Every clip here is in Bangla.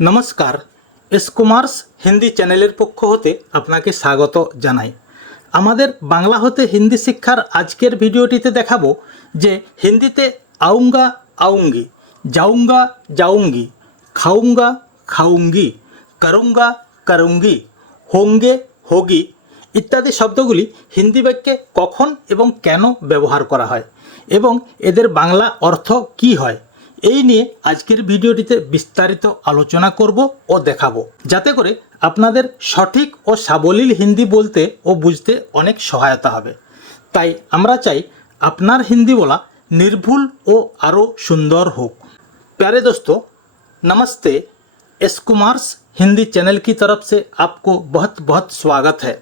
নমস্কার। এস কুমার্স হিন্দি চ্যানেলের পক্ষ হতে আপনাকে স্বাগত জানাই। আমাদের বাংলা হতে হিন্দি শিক্ষার আজকের ভিডিওটিতে দেখাবো যে হিন্দিতে আউঙ্গা আউঙ্গি যাউঙ্গা যাউঙ্গি খাউঙ্গা খাউঙ্গি, করুঙ্গা করুঙ্গি, হোঙ্গে হোগি ইত্যাদি শব্দগুলি হিন্দি বাক্যে কখন এবং কেন ব্যবহার করা হয় এবং এদের বাংলা অর্থ কী হয় এই নিয়ে আজকের ভিডিওটিতে বিস্তারিত আলোচনা করব ও দেখাবো যাতে করে আপনাদের সঠিক ও সাবলীল হিন্দি বলতে ও বুঝতে অনেক সহায়তা হবে তাই আমরা চাই আপনার হিন্দি বলা নির্ভুল ও আরও সুন্দর হোক प्यारे दोस्तों नमस्ते एस कुमार्स हिंदी चैनल की तरफ से आपको बहुत बहुत स्वागत है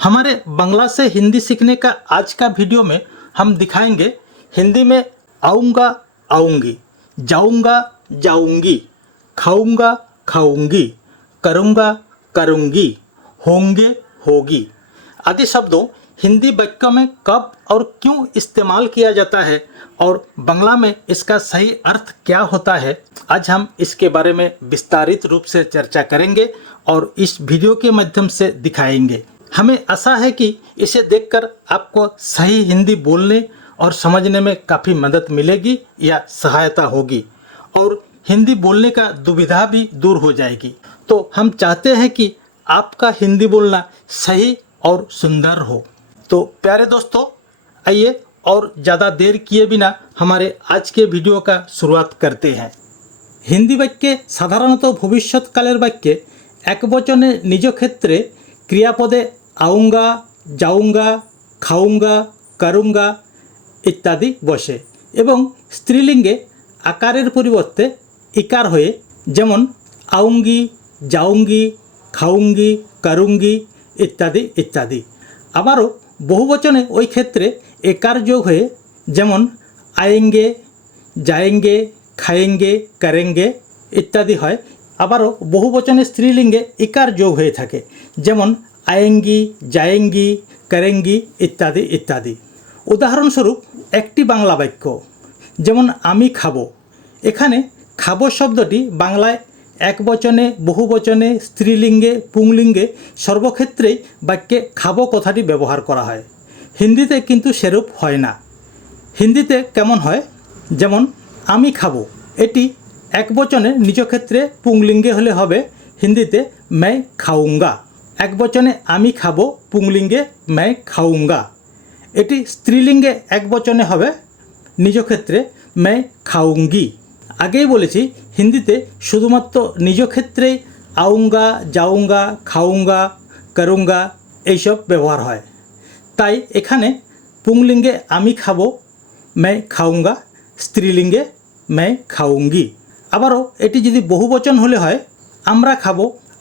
हमारे बांग्ला से हिंदी सीखने का आज का वीडियो में हम दिखाएंगे हिंदी में आऊँगा आऊँगी जाऊँगा, जाऊँगी। खाऊँगा, खाऊँगी। करूँगा, करूँगी। होंगे, होगी। आदि शब्दों हिंदी वाक्यों में कब और क्यों इस्तेमाल किया जाता है और बांग्ला में इसका सही अर्थ क्या होता है, आज हम इसके बारे में विस्तारित रूप से चर्चा करेंगे और इस वीडियो के माध्यम से दिखाएँगे। हमें आशा है कि इसे देखकर आपको सही हिंदी बोलने और समझने में काफ़ी मदद मिलेगी या सहायता होगी और हिंदी बोलने का दुविधा भी दूर हो जाएगी तो हम चाहते हैं कि आपका हिंदी बोलना सही और सुंदर हो तो प्यारे दोस्तों आइए और ज़्यादा देर किए बिना हमारे आज के वीडियो का शुरुआत करते हैं হিন্দি বাক্যে সাধারণত ভবিষ্যৎকালের বাক্যে একবচনে নিজ ক্ষেত্রে ক্রিয়াপদে আউঙ্গা যাউঙ্গা খাউঙ্গা কারুঙ্গা ইত্যাদি বসে এবং স্ত্রীলিঙ্গে আকারের পরিবর্তে ইকার হয়ে যেমন আউঙ্গি, জাউঙ্গি, খাউঙ্গি, কারুঙ্গি ইত্যাদি ইত্যাদি। আবারও বহুবচনে ওই ক্ষেত্রে একার যোগ হয়ে যেমন আয়েঙ্গে যায়েঙ্গে খায়েঙ্গে, কারেঙ্গে ইত্যাদি হয়। আবারও বহুবচনে স্ত্রীলিঙ্গে ইকার যোগ হয়ে থাকে। যেমন আয়েঙ্গি, জায়েঙ্গি, কারেঙ্গি ইত্যাদি ইত্যাদি। উদাহরণস্বরূপ একটি বাংলা বাক্য, যেমন আমি খাব। এখানে খাব শব্দটি বাংলায় এক বচনে, বহু বচনে, স্ত্রীলিঙ্গে, পুংলিঙ্গে সর্বক্ষেত্রেই বাক্যে খাব কথাটি ব্যবহার করা হয়। হিন্দিতে কিন্তু সেরূপ হয় না। হিন্দিতে কেমন হয়? যেমন, আমি খাব। এটি এক বচনে নিজ ক্ষেত্রে পুংলিঙ্গে হলে হবে, হিন্দিতে ম্যায় খাউঙ্গা এক বচনে আমি খাব, পুংলিঙ্গে ম্যায় খাউঙ্গা এটি স্ত্রীলিঙ্গে এক বচনে হবে। নিজ ক্ষেত্রে মে খাউঙ্গি আগেই বলেছি, হিন্দিতে শুধুমাত্র নিজ ক্ষেত্রেই আউঙ্গা যাউঙ্গা খাউঙ্গা করুঙ্গা এইসব ব্যবহার হয়। তাই এখানে পুংলিঙ্গে আমি খাব, মে খাউঙ্গা স্ত্রীলিঙ্গে মে খাউঙ্গি আবারও এটি যদি বহু বচন হলে হয়, আমরা খাব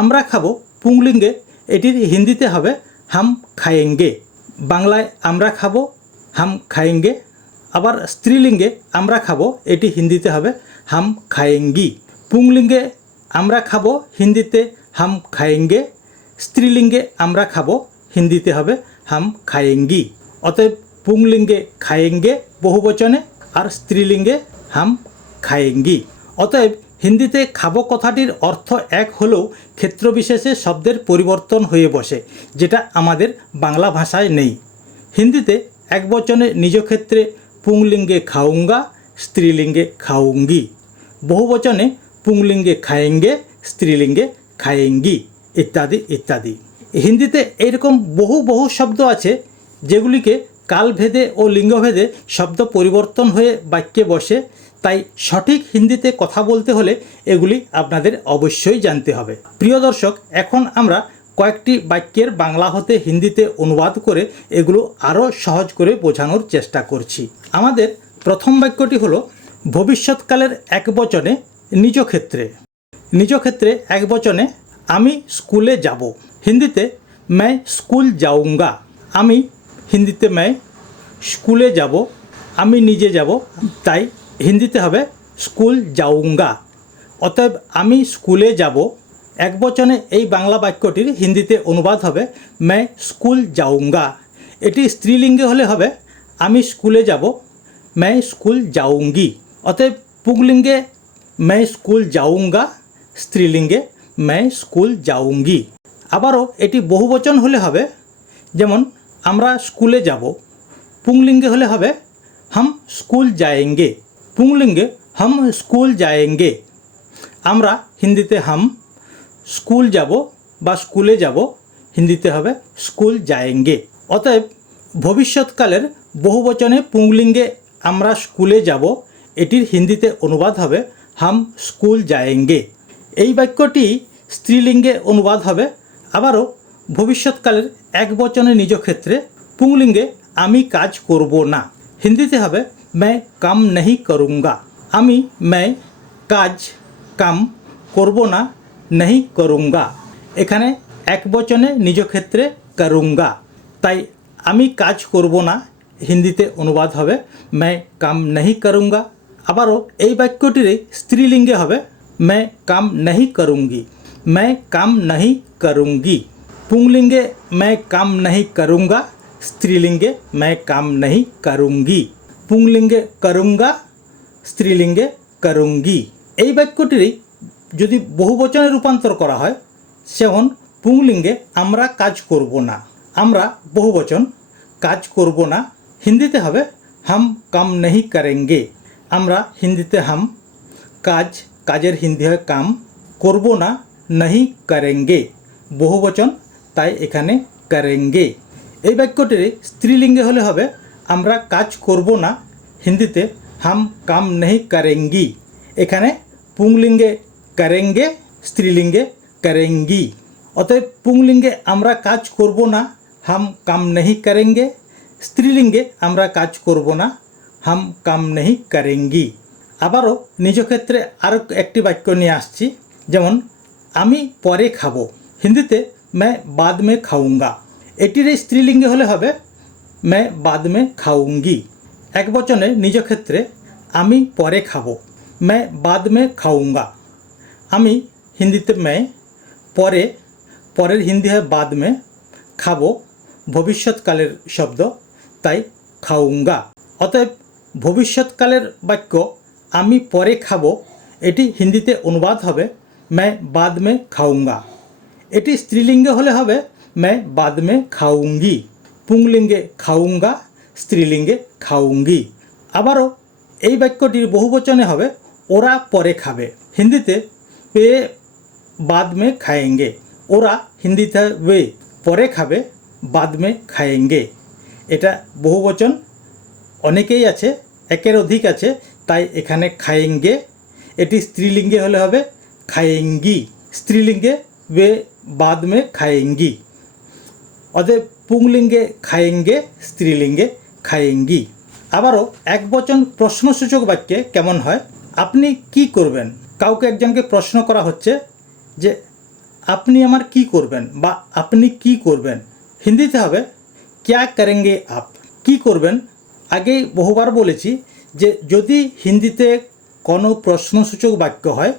আমরা খাব, পুংলিঙ্গে এটির হিন্দিতে হবে, হাম খায়েঙ্গে। বাংলায় আমরা খাব, হাম খায়েঙ্গে। আবার স্ত্রীলিঙ্গে আমরা খাব, এটি হিন্দিতে হবে হাম খায়েঙ্গি। পুংলিঙ্গে আমরা খাব, হিন্দিতে হাম খায়েঙ্গে। স্ত্রীলিঙ্গে আমরা খাব, হিন্দিতে হবে হাম খায়েঙ্গি। অতএব পুংলিঙ্গে খায়েঙ্গে বহুবচনে আর স্ত্রীলিঙ্গে হাম খায়েঙ্গি। অতএব হিন্দিতে খাব কথাটির অর্থ এক হলেও ক্ষেত্রবিশেষে শব্দের পরিবর্তন হয়ে বসে, যেটা আমাদের বাংলা ভাষায় নেই। হিন্দিতে এক বচনে নিজ ক্ষেত্রে পুংলিঙ্গে খাউঙ্গা স্ত্রীলিঙ্গে খাউঙ্গি বহুবচনে পুংলিঙ্গে খায়েঙ্গে, স্ত্রীলিঙ্গে খায়েঙ্গি, ইত্যাদি ইত্যাদি। হিন্দিতে এরকম বহু বহু শব্দ আছে, যেগুলিকে কালভেদে ও লিঙ্গভেদে শব্দ পরিবর্তন হয়ে বাক্যে বসে তাই সঠিক হিন্দিতে কথা বলতে হলে এগুলি আপনাদের অবশ্যই জানতে হবে। প্রিয় দর্শক, এখন আমরা কয়েকটি বাক্যের বাংলা হতে হিন্দিতে অনুবাদ করে এগুলো আরও সহজ করে বোঝানোর চেষ্টা করছি। আমাদের প্রথম বাক্যটি হলো, ভবিষ্যৎকালের এক বচনে নিজ ক্ষেত্রে। নিজ ক্ষেত্রে এক বচনে, আমি স্কুলে যাব। হিন্দিতে ম্যায় স্কুল যাউঙ্গা আমি হিন্দিতে मैं স্কুলে যাব। আমি নিজে যাব। তাই হিন্দিতে হবে স্কুল যাউঙ্গা অতএব আমি স্কুলে যাব। এক বচনে এই বাংলা বাক্যটির হিন্দিতে অনুবাদ হবে, মে স্কুল যাউঙ্গা এটি স্ত্রীলিঙ্গে হলে হবে, আমি স্কুলে যাব, মে স্কুল যাউঙ্গি অতএব পুংলিঙ্গে, মে স্কুল যাউঙ্গা স্ত্রীলিঙ্গে, মে স্কুল যাউঙ্গি আবারও এটি বহু বচন হলে হবে, যেমন, আমরা স্কুলে যাব। পুংলিঙ্গে হলে হবে, হাম স্কুল যায়ঙ্গে। পুংলিঙ্গে হাম স্কুল যায়েঙ্গে আমরা হিন্দিতে হাম স্কুল যাব বা স্কুলে যাব হিন্দিতে হবে স্কুল যায়েঙ্গে অতএব ভবিষ্যৎকালের বহুবচনে পুংলিঙ্গে আমরা স্কুলে যাব এটির হিন্দিতে অনুবাদ হবে হাম স্কুল যায়েঙ্গে এই বাক্যটি স্ত্রীলিঙ্গে অনুবাদ হবে। আবারও, ভবিষ্যৎকালের এক বচনে নিজ ক্ষেত্রে, পুংলিঙ্গে আমি কাজ করব না। হিন্দিতে হবে मैं কাম नहीं করুঙ্গা আমি मैं কাজ কাম করব না नहीं করুঙ্গা এখানে এক বচনে নিজ ক্ষেত্রে করুঙ্গা তাই আমি কাজ করব না হিন্দিতে অনুবাদ হবে मैं কাম नहीं করুঙ্গা আবারও এই বাক্যটির স্ত্রীলিঙ্গে হবে मैं কাম नहीं করুঙ্গি मैं কাম नहीं করুঙ্গি পুংলিঙ্গে मैं কাম नहीं করুঙ্গা স্ত্রীলিঙ্গে मैं কাম नहीं করুঙ্গি পুংলিঙ্গে করুঙ্গা, স্ত্রীলিঙ্গে করুঙ্গি। এই বাক্যটিরই যদি বহুবচনে রূপান্তর করা হয় যেমন পুংলিঙ্গে আমরা কাজ করব না। আমরা বহুবচন কাজ করব না। হিন্দিতে হবে, হাম কাম নেহি করেঙ্গে। আমরা হিন্দিতে হাম, কাজ, কাজের হিন্দি হয় কাম, করব না, নাহি করেঙ্গে। বহুবচন তাই এখানে করেঙ্গে। এই বাক্যটির স্ত্রীলিঙ্গে হলে হবে আমরা কাজ করব না। হিন্দিতে, হাম কাম নেহি কারেঙ্গি। এখানে পুংলিঙ্গে কারেঙ্গে, স্ত্রীলিঙ্গে কারেঙ্গি। অতএব পুংলিঙ্গে আমরা কাজ করব না, হাম কাম নেই কারেঙ্গে। স্ত্রীলিঙ্গে আমরা কাজ করব না, হাম কাম নেই কারেঙ্গি। আবারও নিজ ক্ষেত্রে আরও একটি বাক্য নিয়ে আসছি, যেমন, আমি পরে খাব। হিন্দিতে ম্যা বাদ মে খাউঙ্গা এটির এই স্ত্রীলিঙ্গে হলে হবে মে বাদ মে খাউঙ্গি এক বচনে নিজ ক্ষেত্রে আমি পরে খাব মে বাদ মে খাউঙ্গা আমি হিন্দিতে মে পরে পরের হিন্দি হয় বাদ মে খাব ভবিষ্যৎকালের শব্দ তাই খাউঙ্গা অতএব ভবিষ্যৎকালের বাক্য আমি পরে খাব এটি হিন্দিতে অনুবাদ হবে ম্যাঁ বাদ মে খাউঙ্গা এটি স্ত্রীলিঙ্গে হলে হবে ম্যায় বাদ মে খাউঙ্গি পুংলিঙ্গে খাউঙ্গা, স্ত্রীলিঙ্গে খাউঙ্গি। আবারও এই বাক্যটির বহুবচনে হবে, ওরা পরে খাবে। হিন্দিতে পে বাদমে খায়েঙ্গে। ওরা হিন্দিতে ওয়ে পরে খাবে বাদমে খায়েঙ্গে। এটা বহুবচন অনেকেই আছে, একের অধিক আছে, তাই এখানে খায়েঙ্গে। এটি স্ত্রীলিঙ্গে হলে হবে খায়েঙ্গি। স্ত্রীলিঙ্গে বে বাদ মে খায়েঙ্গি। অতএব পুংলিঙ্গে খায়েঙ্গে, স্ত্রীলিঙ্গে খায়েঙ্গি। আবারও এক বচন প্রশ্নসূচক বাক্যে কেমন হয়? আপনি কি করবেন? কাউকে একজনকে প্রশ্ন করা হচ্ছে যে, আপনি আমার কি করবেন? বা, আপনি কি করবেন? হিন্দিতে হবে, ক্যা করেঙ্গে আপ? কি করবেন? আগেই বহুবার বলেছি যে, যদি হিন্দিতে কোনো প্রশ্নসূচক বাক্য হয়,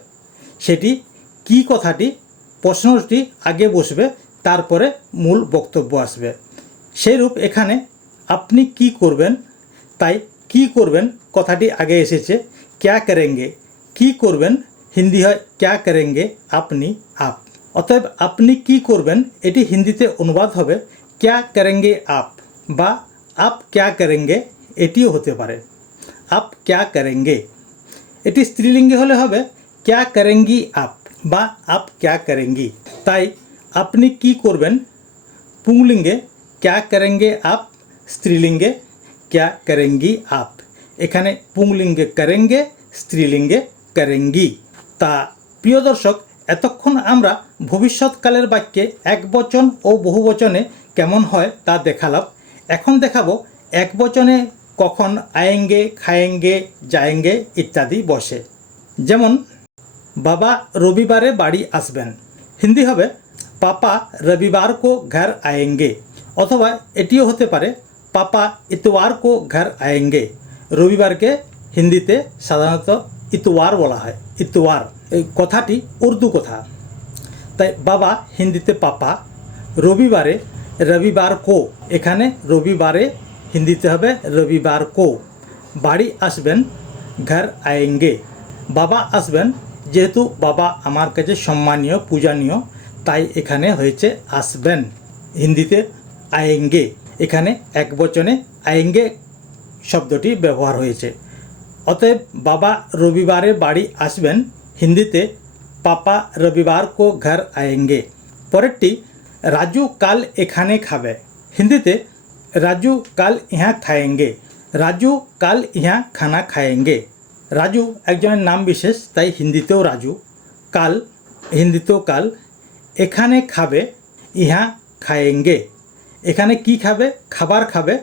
সেটি কি কথাটি, প্রশ্নটি আগে বসবে, তারপরে মূল বক্তব্য আসবে। সেইরূপ এখানে, আপনি কি করবেন? তাই কি করবেন? কথাটি আগে এসেছে, ক্যা করেঙ্গে? কি করবেন? হিন্দি হয়, ক্যা করেঙ্গে? আপনি, আপ। অতএব, আপনি কি করবেন? এটি হিন্দিতে অনুবাদ হবে, ক্যা করেঙ্গে আপ? বা, আপ ক্যা করেঙ্গে? এটিও হতে পারে, আপ ক্যা করেঙ্গে? এটি স্ত্রীলিঙ্গে হলে হবে, ক্যা করেঙ্গি আপ? বা, আপ ক্যা করেঙ্গি? তাই, আপনি কি করবেন? পুংলিঙ্গে ক্যা করেঙ্গে আপ স্ত্রীলিঙ্গে ক্যা করেঙ্গি আপ এখানে পুংলিঙ্গে করেঙ্গে, স্ত্রীলিঙ্গে করেঙ্গি। তা, প্রিয় দর্শক, এতক্ষণ আমরা ভবিষ্যৎকালের বাক্যে এক বচন ও বহুবচনে কেমন হয় তা দেখালাম। এখন দেখাবো এক বচনে কখন আয়েঙ্গে, খায়েঙ্গে, যায়েঙ্গে ইত্যাদি বসে। যেমন, বাবা রবিবারে বাড়ি আসবেন। হিন্দি হবে, পাপা রবিবার কো ঘর আয়েঙ্গে। অথবা এটিও হতে পারে, পাপা ইতোয়ার কো ঘর আয়েঙ্গে। রবিবারকে হিন্দিতে সাধারণত ইতওয়ার বলা হয়, ইতওয়ার। এই কথাটি উর্দু কথা। তাই বাবা হিন্দিতে পাপা রবিবারে রবিবার কো এখানে রবিবারে হিন্দিতে হবে রবিবার কো বাড়ি আসবেন ঘর আয়েঙ্গে বাবা আসবেন, যেহেতু বাবা আমার কাছে সম্মানীয়, পূজনীয়, তাই এখানে হয়েছে আসবেন হিন্দিতে আয়েঙ্গে। এখানে এক বচনে আয়েঙ্গে শব্দটি ব্যবহার হয়েছে। অতএব বাবা রবিবারে বাড়ি আসবেন, হিন্দিতে পাপা রবিবার কো ঘর আয়েঙ্গে। পরেরটি, রাজু কাল এখানে খাবে। হিন্দিতে, রাজু কাল ইহা খায়েঙ্গে। রাজু কাল ইহা খানা খায়েঙ্গে। রাজু একজনের নাম বিশেষ, তাই হিন্দিতেও রাজু। কাল হিন্দিতেও কাল। এখানে খাবে, ইহা খায়েঙ্গে। এখানে কি খাবে? খাবার খাবে,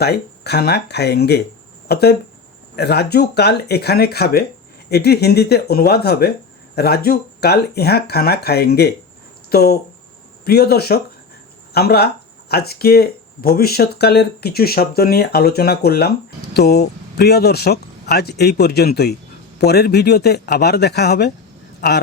তাই খানা খায়েঙ্গে। অতএব রাজু কাল এখানে খাবে এটি হিন্দিতে অনুবাদ হবে, রাজু কাল ইহা খানা খায়েঙ্গে। তো প্রিয় দর্শক, আমরা আজকে ভবিষ্যৎকালের কিছু শব্দ নিয়ে আলোচনা করলাম। তো প্রিয় দর্শক, আজ এই পর্যন্তই। পরের ভিডিওতে আবার দেখা হবে। আর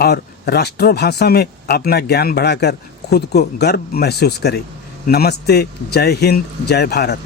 और राष्ट्रभाषा में अपना ज्ञान बढ़ाकर खुद को गर्व महसूस करें। नमस्ते, जय हिंद, जय भारत।